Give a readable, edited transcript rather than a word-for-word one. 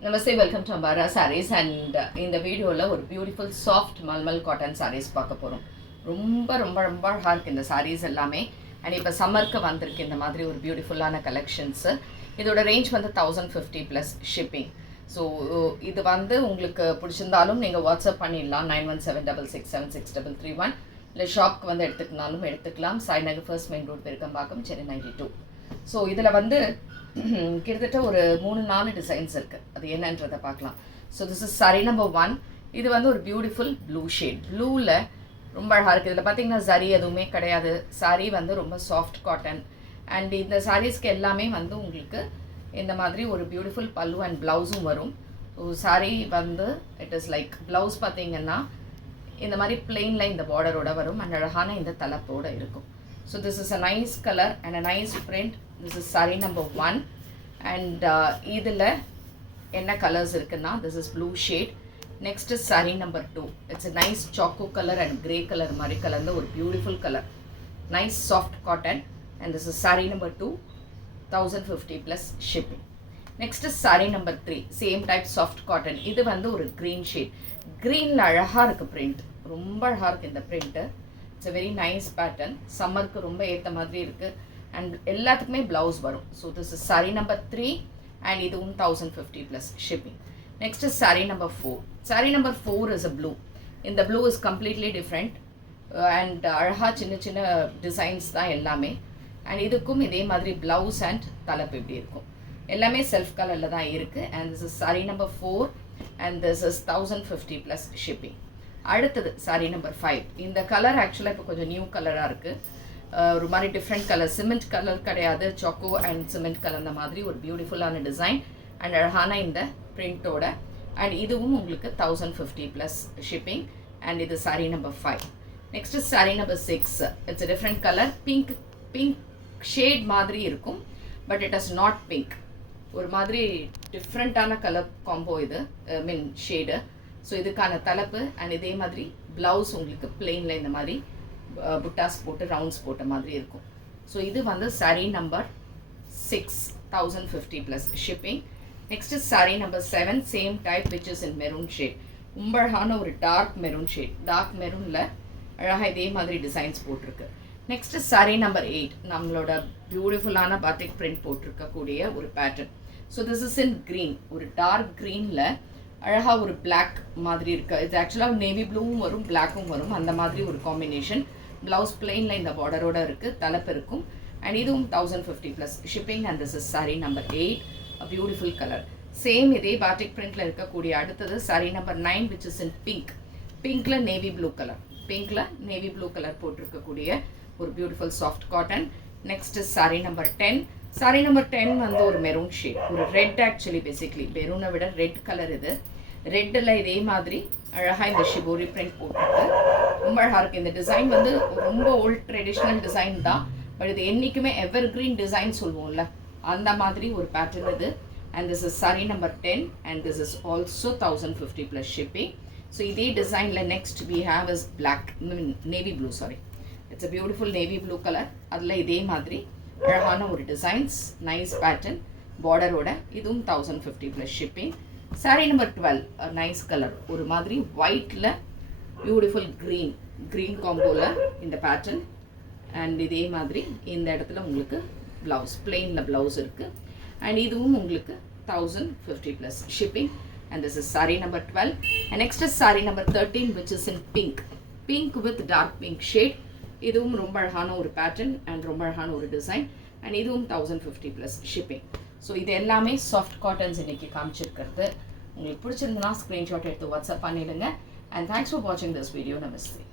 Namaste, welcome to Ambara Sarees and இந்த வீடியோவில் ஒரு beautiful soft mulmul cotton sarees பார்க்க போகிறோம். ரொம்ப ரொம்ப ரொம்ப அழகாக இருக்குது இந்த சாரீஸ் எல்லாமே. அண்ட் இப்போ சம்மருக்கு வந்திருக்கு இந்த மாதிரி ஒரு பியூட்டிஃபுல்லான கலெக்ஷன்ஸு. இதோட ரேஞ்ச் வந்து 1050 ப்ளஸ் ஷிப்பிங். ஸோ இது வந்து உங்களுக்கு பிடிச்சிருந்தாலும் நீங்கள் வாட்ஸ்அப் பண்ணிடலாம் 9176676331. இல்லை ஷாப்க்கு வந்து எடுத்துக்கலாம். Sainagar first main road Perukkambakkam Chennai 92. So இதில் வந்து கிட்டத்தட்ட ஒரு 3-4 டிசைன்ஸ் இருக்குது. அது என்னன்றதை பார்க்கலாம். So this is sari number 1. இது வந்து ஒரு பியூட்டிஃபுல் ப்ளூ ஷேட். ப்ளூவில் ரொம்ப அழகாக இருக்குது. இதில் பார்த்தீங்கன்னா சரி எதுவுமே கிடையாது. சாரீ வந்து ரொம்ப சாஃப்ட் காட்டன். அண்ட் இந்த சாரீஸ்க்கு எல்லாமே வந்து உங்களுக்கு இந்த மாதிரி ஒரு பியூட்டிஃபுல் பல்லு அண்ட் ப்ளவுஸும் வரும். ஸோ சாரீ வந்து இட் இஸ் லைக் ப்ளவுஸ் பார்த்தீங்கன்னா இந்த மாதிரி பிளெயினில் இந்த பார்டரோட வரும் அண்ட் அழகான இந்த தலைப்போடு இருக்கும். So this is a nice colour and a nice print. This is saree number 1 and இதில் என்ன கலர்ஸ் இருக்குன்னா this is blue shade. Next is saree number 2. It's a nice choco color and grey color மாதிரி கலந்த ஒரு beautiful color. Nice soft cotton and this is saree number 2, 1050 plus shipping. Next is saree number 3. Same type soft cotton. இது வந்து ஒரு green shade. Greenல அழகாக இருக்குது print. ரொம்ப அழகாக இருக்குது இந்த print. It's a very nice pattern. சம்மருக்கு ரொம்ப ஏற்ற மாதிரி இருக்குது. அண்ட் எல்லாத்துக்குமே ப்ளவுஸ் வரும். So this is sari number 3 and இதுவும் 1050 plus shipping. Next is sari number 4. Sari number 4 is a blue. இந்த blue is completely different and அழகாக சின்ன சின்ன டிசைன்ஸ் தான் எல்லாமே. அண்ட் இதுக்கும் இதே மாதிரி ப்ளவுஸ் அண்ட் தலைப்பு இப்படி இருக்கும். எல்லாமே செல்ஃப் கலரில் தான் இருக்குது. And this is sari number 4 and this is 1050 plus shipping. அடுத்தது சாரீ நம்பர் 5. இந்த கலர் ஆக்சுவலாக இப்போ கொஞ்சம் நியூ கலராக இருக்குது. ஒரு மாதிரி டிஃப்ரெண்ட் கலர், சிமெண்ட் கலர் கிடையாது, சாக்கோ அண்ட் சிமெண்ட் கலந்த மாதிரி ஒரு பியூட்டிஃபுல்லான டிசைன் அண்ட் அழகான இந்த பிரிண்டோட. அண்ட் இதுவும் உங்களுக்கு 1050 ப்ளஸ் ஷிப்பிங். அண்ட் இது sari number 5. Next sari number 6. It's a different colour. Pink shade மாதிரி இருக்கும் but it is not pink. ஒரு மாதிரி டிஃப்ரெண்ட்டான கலர் காம்போ இது, மீன் ஷேடு. ஸோ இதுக்கான தலைப்பு அண்ட் இதே மாதிரி ப்ளவுஸ் உங்களுக்கு பிளெயினில் இந்த மாதிரி புட்டாஸ் போட்டு ரவுண்ட்ஸ் போட்ட மாதிரி இருக்கும். ஸோ இது வந்து sari number 6, 1050 plus shipping. Next is sari number 7. Same type which is in maroon shade. ரொம்ப அழகான ஒரு டார்க் மெரூன் ஷேட். டார்க் மெரூனில் அழகாக இதே மாதிரி டிசைன்ஸ் போட்டிருக்கு. Next is sari number 8. நம்மளோட பியூட்டிஃபுல்லான பாட்டிக் பிரிண்ட் போட்டிருக்கக்கூடிய ஒரு pattern. So this is in green. ஒரு டார்க் க்ரீனில் அழகாக ஒரு பிளாக் மாதிரி இருக்குது. இது ஆக்சுவலாக நேவி ப்ளூவும் வரும், பிளாக்கும் வரும், அந்த மாதிரி ஒரு காம்பினேஷன். ப்ளவுஸ் பிளெயினில் இந்த பார்டரோட இருக்குது, தலைப்பு இருக்கும். அண்ட் இதுவும் 1050 plus shipping. And this is sari number 8. A beautiful colour. Same இதே பாட்டிக் பிரிண்டில் இருக்கக்கூடிய அடுத்தது sari number 9 which is in pink. பிங்க்கில் நேவி ப்ளூ கலர். பிங்க்கில் நேவி ப்ளூ கலர் போட்டிருக்கக்கூடிய ஒரு beautiful soft cotton. Next is sari number 10. Sari number 10 வந்து ஒரு மெரூன் ஷேட். ஒரு ரெட் ஆக்சுவலி பேசிக்லி மெரூனை விட ரெட் கலர் இது. ரெட்டில் இதே மாதிரி அழகாக இந்த ஷிபோரி பிரிண்ட் போட்டிருக்கு. ரொம்ப அழகாக இருக்குது. இந்த டிசைன் வந்து ரொம்ப ஓல்ட் ட்ரெடிஷ்னல் டிசைன் தான். பட் இது என்றைக்குமே எவர் கிரீன் டிசைன் சொல்லுவோம்ல, அந்த மாதிரி ஒரு பேட்டர்ன் இது. And this is sari number 10 and this is also 1050 plus shipping. So இதே டிசைனில் next we have is black, navy blue, sorry, it's a beautiful navy blue colour. அதில் இதே மாதிரி அழகான ஒரு டிசைன்ஸ், நைஸ் பேட்டர்ன் பார்டரோட. இதுவும் 1050 plus shipping. Sari number 12. Nice colour. ஒரு மாதிரி ஒயிட்டில் பியூட்டிஃபுல் க்ரீன் காம்போவில் இந்த பேட்டர்ன். அண்ட் இதே மாதிரி இந்த இடத்துல உங்களுக்கு ப்ளவுஸ், பிளெயினில் ப்ளவுஸ் இருக்குது. அண்ட் இதுவும் உங்களுக்கு 1050 plus shipping. And this is sari number 12. And next is sari number 13 which is in pink with dark pink shade. இதுவும் ரொம்ப அழகான ஒரு பேட்டர்ன் அண்ட் ரொம்ப அழகான ஒரு டிசைன். அண்ட் இதுவும் 1050 ப்ளஸ் ஷிப்பிங். ஸோ இது எல்லாமே சாஃப்ட் காட்டன்ஸ் இன்றைக்கி காமிச்சிருக்கிறது. உங்களுக்கு பிடிச்சிருந்தனா ஸ்க்ரீன்ஷாட் எடுத்து வாட்ஸ்அப் பண்ணிடுங்க. அண்ட் தேங்க்ஸ் ஃபார் வாட்சிங் திஸ் வீடியோ. நமஸ்தே.